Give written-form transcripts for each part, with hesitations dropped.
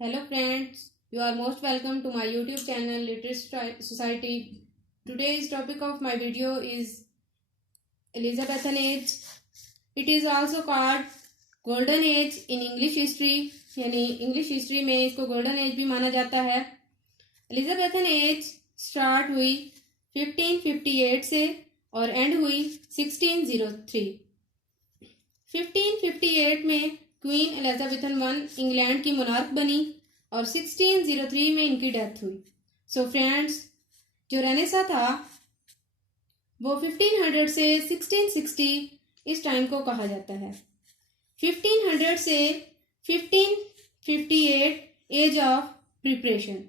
Hello friends, you are most welcome to my YouTube channel Literary Society. Today's topic of my video is Elizabethan Age. It is also called Golden Age in English history. यानी English history में इसको golden age भी माना जाता है। Elizabethan age start हुई 1558 से और एंड हुई 1603। 1558 में क्वीन एलिजाबेथन वन इंग्लैंड की मोनार्क बनी और 1603 में इनकी डेथ हुई। सो फ्रेंड्स, जो रेनेसा था वो 1500 से 1660 इस टाइम को कहा जाता है। 1500 से 1558 एज ऑफ प्रिपरेशन।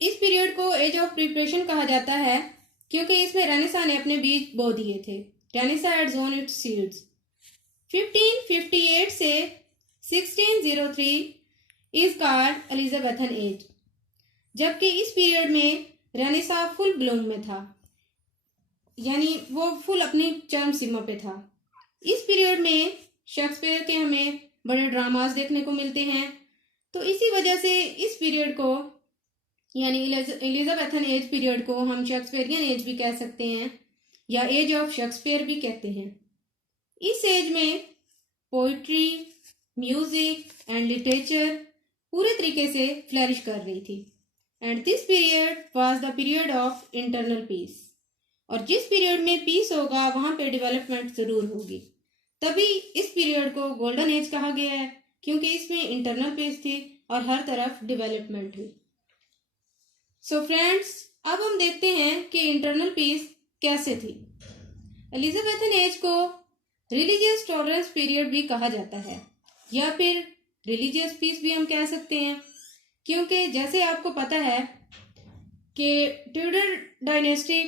इस पीरियड को एज ऑफ प्रिपरेशन कहा जाता है क्योंकि इसमें रेनेसा ने अपने बीज बो दिए थे। Renaissance had sown its seeds। 1558 से 1603 इज कॉल्ड एलिजाबेथन एज। जबकि इस पीरियड में रेनेसा फुल ब्लूम में था, यानी वो फुल अपनी चरम सीमा पे था। इस पीरियड में शेक्सपियर के हमें बड़े ड्रामास देखने को मिलते हैं, तो इसी वजह से इस पीरियड को यानी एलिजाबेथन एज पीरियड को हम शेक्सपियरियन एज भी कह सकते हैं या एज ऑफ शेक्सपियर भी कहते हैं। इस एज में पोइट्री, म्यूजिक एंड लिटरेचर पूरे तरीके से फ्लरिश कर रही थी। And this period was the period of internal peace. और जिस पीरियड में पीस होगा वहां पे डेवलपमेंट जरूर होगी, तभी इस पीरियड को गोल्डन एज कहा गया है क्योंकि इसमें इंटरनल पीस थी और हर तरफ डेवलपमेंट हुई। सो फ्रेंड्स, अब हम देखते हैं कि इंटरनल पीस कैसे थी। एलिजाबेथन एज को रिलीजियस टॉलरेंस पीरियड भी कहा जाता है या फिर रिलीजियस पीस भी हम कह सकते हैं, क्योंकि जैसे आपको पता है कि ट्यूडर डायनेस्टी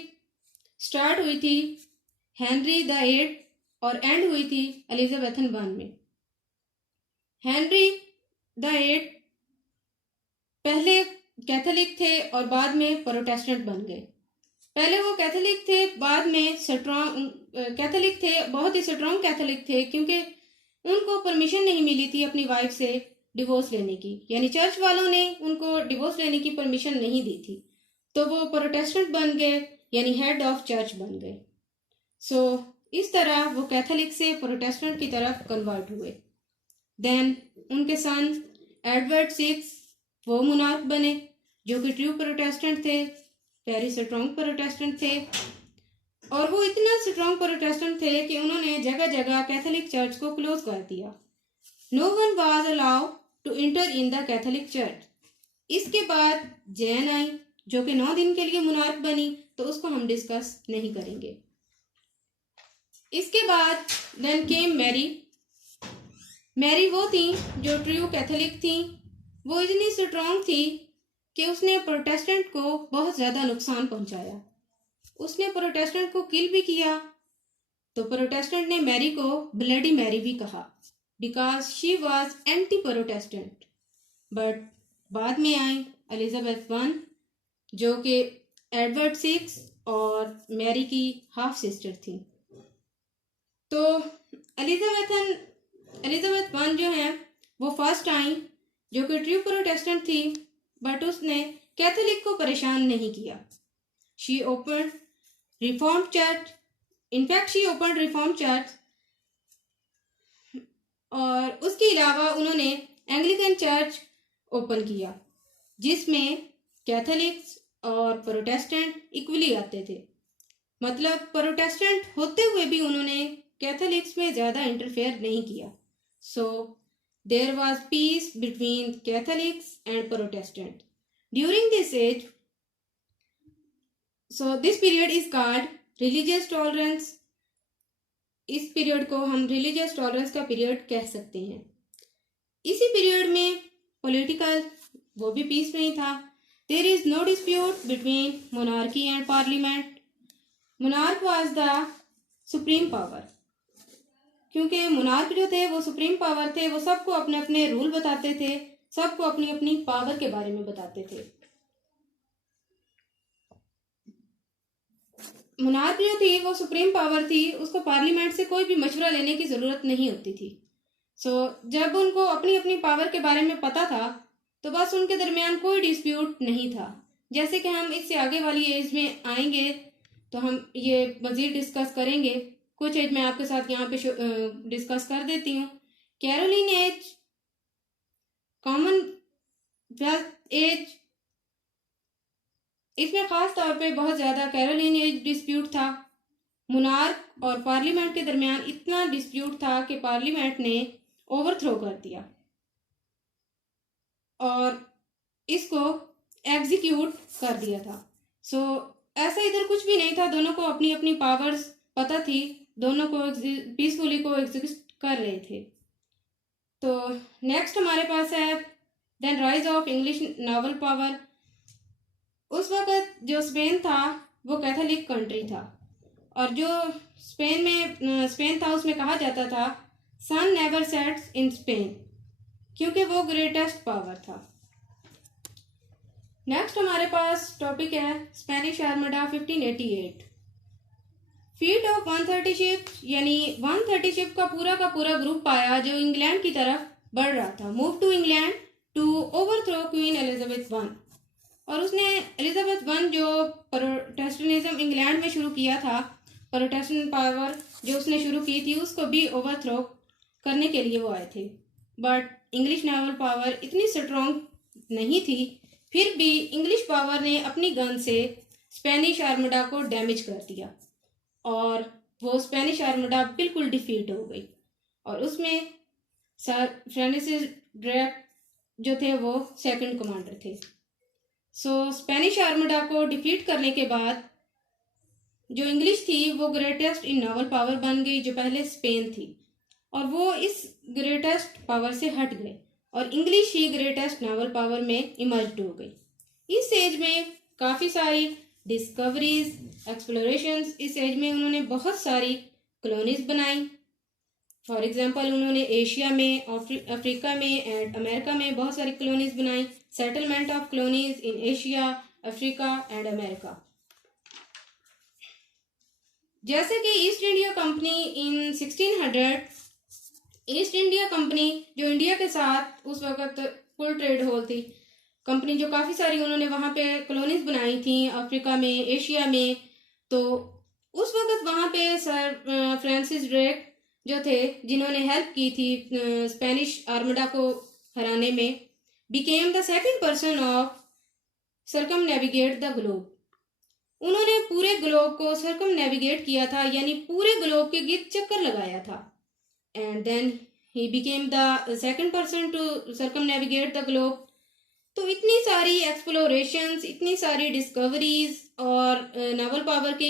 स्टार्ट हुई थी हेनरी द एट और एंड हुई थी एलिजाबेथन वन में। हेनरी द एट पहले कैथोलिक थे और बाद में प्रोटेस्टेंट बन गए। पहले वो कैथोलिक थे, बाद में कैथोलिक थे, बहुत ही स्ट्रॉन्ग कैथोलिक थे, क्योंकि उनको परमिशन नहीं मिली थी अपनी वाइफ से डिवोर्स लेने की, यानी चर्च वालों ने उनको डिवोर्स लेने की परमिशन नहीं दी थी, तो वो प्रोटेस्टेंट बन गए, यानी हेड ऑफ चर्च बन गए। सो इस तरह वो कैथोलिक से प्रोटेस्टेंट की तरफ कन्वर्ट हुए। देन उनके सन एडवर्ड सिक्स वो मोनार्क बने जो कि ट्रू प्रोटेस्टेंट थे, वेरी स्ट्रॉन्ग प्रोटेस्टेंट थे, और वो इतना स्ट्रॉन्ग प्रोटेस्टेंट थे कि उन्होंने जगह जगह कैथोलिक चर्च को क्लोज कर दिया। No one was allowed to enter in the Catholic church. इसके बाद जैन आई जो कि 9 दिन के लिए मोनार्क बनी, तो उसको हम डिस्कस नहीं करेंगे। इसके बाद देन केम मैरी। मैरी वो थी जो ट्रू कैथोलिक थी। वो इतनी स्ट्रॉन्ग थी कि उसने प्रोटेस्टेंट को बहुत ज़्यादा नुकसान पहुंचाया। उसने प्रोटेस्टेंट को किल भी किया, तो प्रोटेस्टेंट ने मैरी को ब्लडी मैरी भी कहा because she was anti Protestant. But बाद में आई एलिजाबेथ वन जो कि एडवर्ड सिक्स और मैरी की हाफ सिस्टर थी। तो एलिजाबेथ वन जो है वो फर्स्ट आई जो कि ट्रू प्रोटेस्टेंट थी, बट उसने कैथोलिक को परेशान नहीं किया। She open reform church, in fact she open reform church, और उसके अलावा उन्होंने एंग्लिकन चर्च ओपन किया जिसमें कैथोलिक्स और प्रोटेस्टेंट इक्वली आते थे। मतलब प्रोटेस्टेंट होते हुए भी उन्होंने कैथोलिक्स में ज़्यादा इंटरफेयर नहीं किया। So there was peace between Catholics and Protestant during this age. So this period is called religious tolerance. इस पीरियड को हम रिलीजियस टॉलरेंस का पीरियड कह सकते हैं। इसी पीरियड में पॉलिटिकल वो भी पीस में ही था। There is no dispute between monarchy and parliament. Monarch was the supreme power, क्योंकि मोनार्क जो थे वो सुप्रीम पावर थे। वो सबको अपने अपने रूल बताते थे, सबको अपनी अपनी पावर के बारे में बताते थे। मोनार्क जो थी वो सुप्रीम पावर थी, उसको पार्लियामेंट से कोई भी मशवरा लेने की जरूरत नहीं होती थी। जब उनको अपनी अपनी पावर के बारे में पता था तो बस उनके दरमियान कोई डिस्प्यूट नहीं था। जैसे कि हम इससे आगे वाली एज में आएंगे तो हम ये मज़ीद डिस्कस करेंगे। कुछ एज मैं आपके साथ यहाँ पे डिस्कस कर देती हूँ। कैरोलिन एज, कॉमनवेल्थ एज, इसमें ख़ास तौर पे बहुत ज़्यादा कैरोलिन एज डिस्प्यूट था। मुनार्क और पार्लियामेंट के दरमियान इतना डिस्प्यूट था कि पार्लियामेंट ने ओवरथ्रो कर दिया और इसको एग्जीक्यूट कर दिया था। ऐसा इधर कुछ भी नहीं था, दोनों को अपनी अपनी पावर्स पता थी, दोनों को पीसफुली को एग्जिस्ट कर रहे थे। तो नेक्स्ट हमारे पास है then rise of English naval power. उस वक्त जो स्पेन था वो कैथोलिक कंट्री था और जो स्पेन था उसमें कहा जाता था sun never sets in Spain, क्योंकि वो ग्रेटेस्ट पावर था। नेक्स्ट हमारे पास टॉपिक है Spanish armada 1588। Fleet of 130 ship, यानी 130 शिप का पूरा ग्रुप आया जो इंग्लैंड की तरफ बढ़ रहा था। Move to England to overthrow Queen Elizabeth one, और उसने एलिजाबेथ वन जो प्रोटेस्टेंटिज्म इंग्लैंड में शुरू किया था, प्रोटेस्टेंट पावर जो उसने शुरू की थी, उसको भी ओवरथ्रो करने के लिए वो आए थे। बट इंग्लिश नेवल पावर इतनी स्ट्रॉन्ग नहीं थी, फिर भी इंग्लिश पावर ने अपनी गन से स्पेनिश आर्मडा को डैमेज कर दिया और वो स्पेनिश आर्मडा बिल्कुल डिफीट हो गई। और उसमें सर फ्रांसिस ड्रेक जो थे वो सेकंड कमांडर थे। स्पेनिश आर्मडा को डिफीट करने के बाद जो इंग्लिश थी वो ग्रेटेस्ट इन नावल पावर बन गई, जो पहले स्पेन थी, और वो इस ग्रेटेस्ट पावर से हट गए और इंग्लिश ही ग्रेटेस्ट नावल पावर में इमर्ज हो गई। इस एज में काफ़ी सारी डिस्कवरीज, एक्सप्लोरेशंस, इस एज में उन्होंने बहुत सारी कॉलोनीज बनाई। फॉर एग्जांपल उन्होंने एशिया में, अफ्रीका में एंड अमेरिका में बहुत सारी कॉलोनीज बनाई। Settlement of colonies in Asia, Africa and America. जैसे कि ईस्ट इंडिया कंपनी इन 1600, ईस्ट इंडिया कंपनी जो इंडिया के साथ उस वक्त फुल ट्रेड होल थी कंपनी, जो काफ़ी सारी उन्होंने वहाँ पे कॉलोनीज बनाई थी अफ्रीका में, एशिया में। तो उस वक्त वहाँ पे सर फ्रांसिस ड्रेक जो थे, जिन्होंने हेल्प की थी स्पेनिश आर्मडा को हराने में, became the second person of circumnavigate the globe. उन्होंने पूरे ग्लोब को सरकम नेविगेट किया था, यानी पूरे ग्लोब के गिर्द चक्कर लगाया था। And then he became the second person to circumnavigate the globe. तो इतनी सारी एक्सप्लोरेशंस, इतनी सारी डिस्कवरीज और नावल पावर के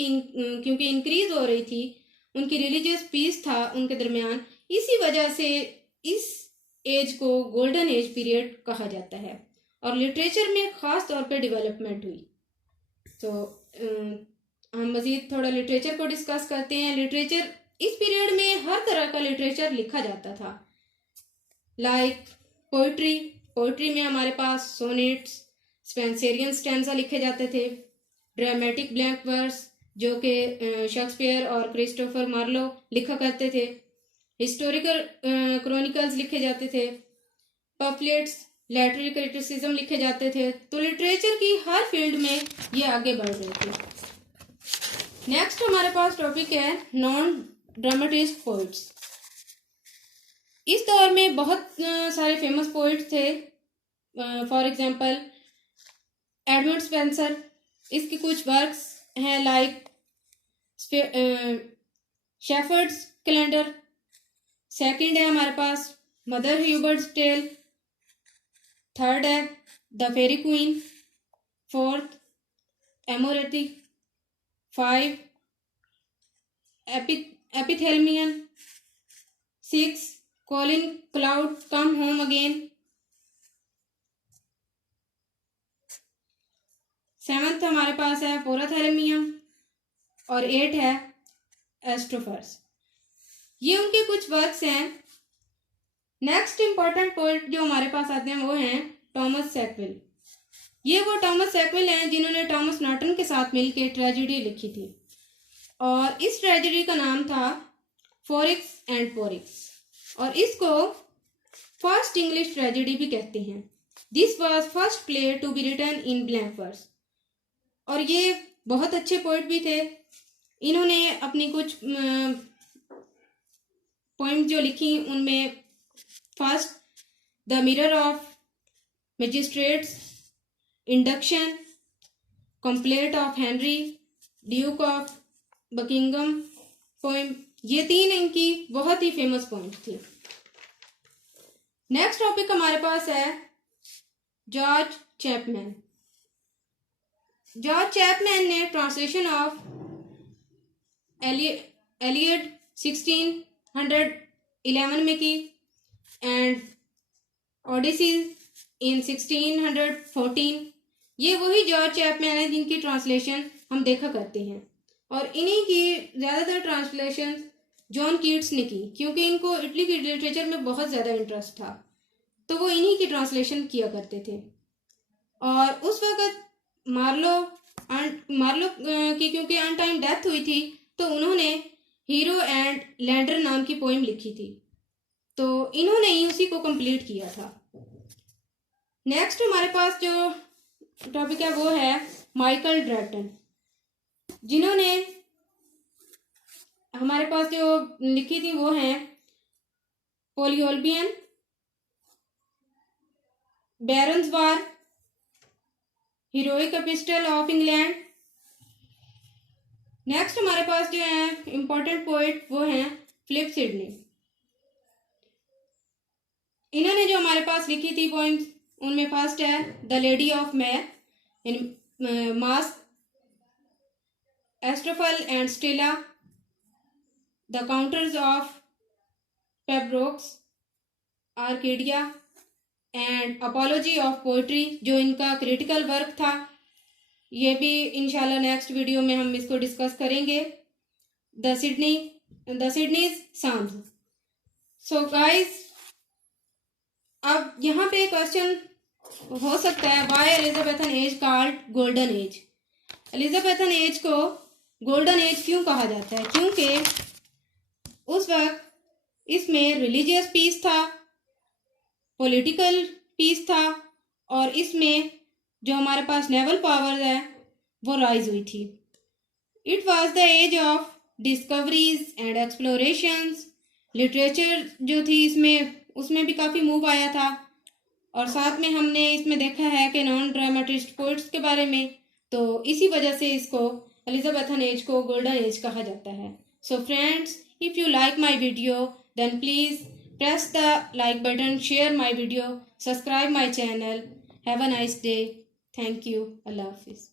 क्योंकि इंक्रीज हो रही थी, उनकी रिलीजियस पीस था उनके दरमियान, इसी वजह से इस एज को गोल्डन एज पीरियड कहा जाता है और लिटरेचर में ख़ास तौर पे डेवलपमेंट हुई। तो हम मज़ीद थोड़ा लिटरेचर को डिस्कस करते हैं। लिटरेचर इस पीरियड में हर तरह का लिटरेचर लिखा जाता था, लाइक पोइट्री में हमारे पास सोनेट्स, स्पेंसरियन स्टैंजा लिखे जाते थे, ड्रामेटिक ब्लैंक वर्स जो कि शेक्सपियर और क्रिस्टोफर मार्लो लिखा करते थे, हिस्टोरिकल क्रॉनिकल्स लिखे जाते थे, पम्फलेट्स, लिटरेरी क्रिटिसिज्म लिखे जाते थे। तो लिटरेचर की हर फील्ड में ये आगे बढ़ रहे थे। नेक्स्ट हमारे पास टॉपिक है नॉन ड्रामेटिस्ट पोइट्स। इस दौर में बहुत सारे फेमस पोइट्स थे। फॉर एग्जांपल एडमंड स्पेंसर, इसके कुछ वर्क्स हैं लाइक शेफर्ड्स कैलेंडर। सेकंड है हमारे पास मदर ह्यूबर्ट्स टेल। थर्ड है the faerie queene. Fourth Amoretti. 5 epithalamion. 6 Colin Clout come home again. 7th हमारे पास है पोराथेलेमियम और 8 है एस्ट्रोफर्स। ये उनके कुछ वर्क्स हैं। नेक्स्ट इंपॉर्टेंट पोइट जो हमारे पास आते हैं वो हैं टॉमस सैकविल। ये वो टॉमस सैकविल हैं जिन्होंने टॉमस नॉर्टन के साथ मिलकर ट्रेजेडी लिखी थी और इस ट्रेजेडी का नाम था फोरिक्स एंड पोरिक्स। और इसको फर्स्ट इंग्लिश ट्रेजेडी भी कहते हैं। This was first play to be written in blank verse. और ये बहुत अच्छे पोइट भी थे। इन्होंने अपनी कुछ पोइम जो लिखी उनमें first the mirror of magistrates, induction, complaint of Henry, Duke of Buckingham poem, ये 3 इनकी बहुत ही फेमस पोइम थी। नेक्स्ट टॉपिक हमारे पास है जॉर्ज चैपमैन। जॉर्ज चैपमैन ने ट्रांसलेशन ऑफ एलियड 1611 में की एंड ओडिसी इन 1614। ये वही जॉर्ज चैपमैन है जिनकी ट्रांसलेशन हम देखा करते हैं, और इन्हीं की ज़्यादातर ट्रांसलेशन जॉन कीट्स ने की, क्योंकि इनको इटली की लिटरेचर में बहुत ज़्यादा इंटरेस्ट था, तो वो इन्हीं की ट्रांसलेशन किया करते थे। और उस वक़्त मार्लो की क्योंकि अन टाइम डेथ हुई थी, तो उन्होंने हीरो एंड लैंडर नाम की पोइम लिखी थी, तो इन्होंने ही उसी को कंप्लीट किया था। नेक्स्ट हमारे पास जो टॉपिक है वो है माइकल ड्रैटन, जिन्होंने हमारे पास जो लिखी थी वो है Polyolbion, barons wars, heroic epistle of England. Next हमारे पास जो है इम्पोर्टेंट पोइट वो हैं फिलिप सिडनी। इन्होंने जो हमारे पास लिखी थी पोइम्स उनमें फर्स्ट है the lady of May, mask, Astrophel and Stella, the countess of Pembroke's, Arcadia and apology of poetry, जो इनका क्रिटिकल वर्क था। ये भी इंशाल्लाह नेक्स्ट वीडियो में हम इसको डिस्कस करेंगे। The Sidneys psalms. So guys, अब यहाँ पे क्वेश्चन हो सकता है why Elizabethan age called golden age. Elizabethan age को गोल्डन एज क्यों कहा जाता है? क्योंकि उस वक्त इसमें रिलीजियस पीस था, पॉलिटिकल पीस था, और इसमें जो हमारे पास नेवल पावर है वो राइज हुई थी। It was the age of discoveries and explorations. Literature जो थी इसमें उसमें भी काफ़ी मूव आया था, और साथ में हमने इसमें देखा है कि नॉन ड्रामेटिस्ट पोइट्स के बारे में, तो इसी वजह से इसको एलिजाबेथन एज को गोल्डन एज कहा जाता है। So friends, if you like my video then please press the like button, share my video, subscribe my channel. Have a nice day. Thank you. Allah Hafiz.